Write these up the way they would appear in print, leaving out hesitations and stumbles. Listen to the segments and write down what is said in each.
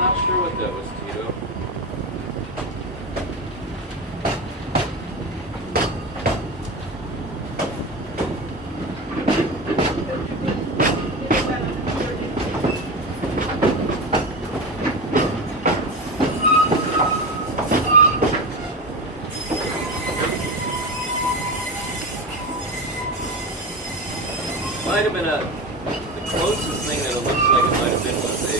not sure what that was, Tito. Might have been the closest thing that it looks like it might have been was a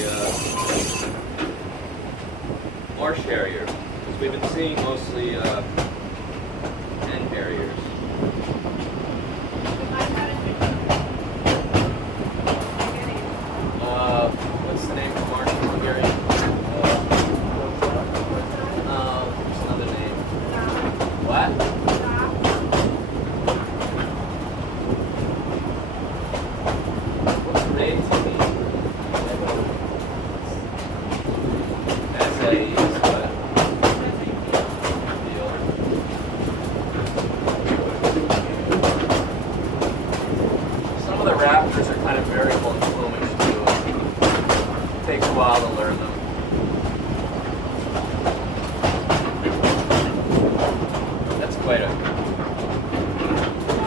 marsh harrier, because we've been seeing mostly hen harriers. What's the name of marsh in Hungary? There's another name. What? Some of the raptors are kind of variable in plumage too. It takes a while to learn them. That's quite a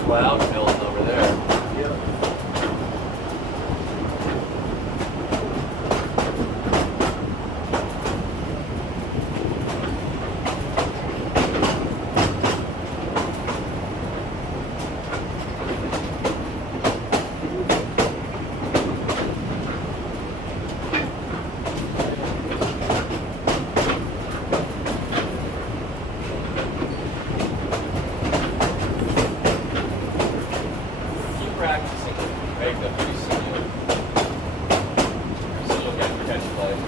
cloud building over there. Yeah. Practicing, right? That pretty soon you'll get catch life.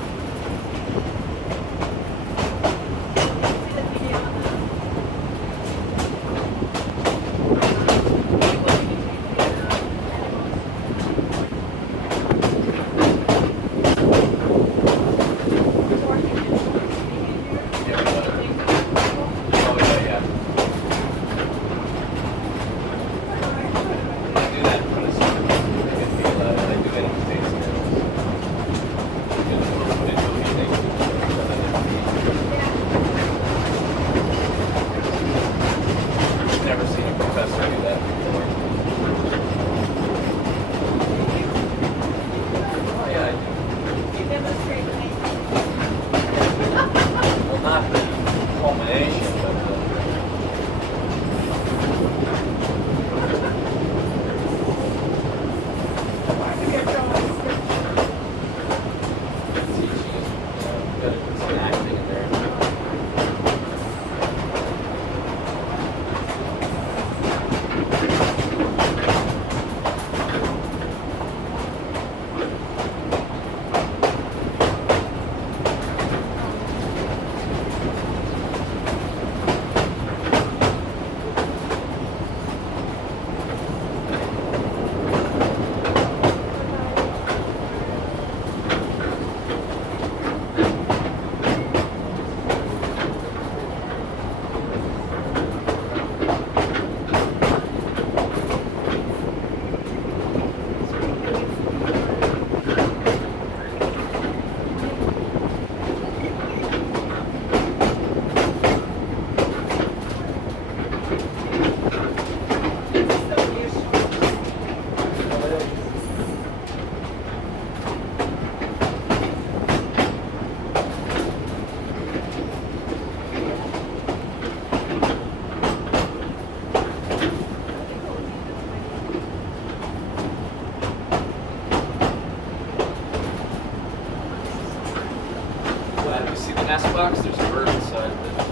Never seen a professor do that before. Oh yeah, I do. You demonstrate Well, not the culmination, but teaching is gotta put some acting in there. You see the nest box? There's a bird inside of it.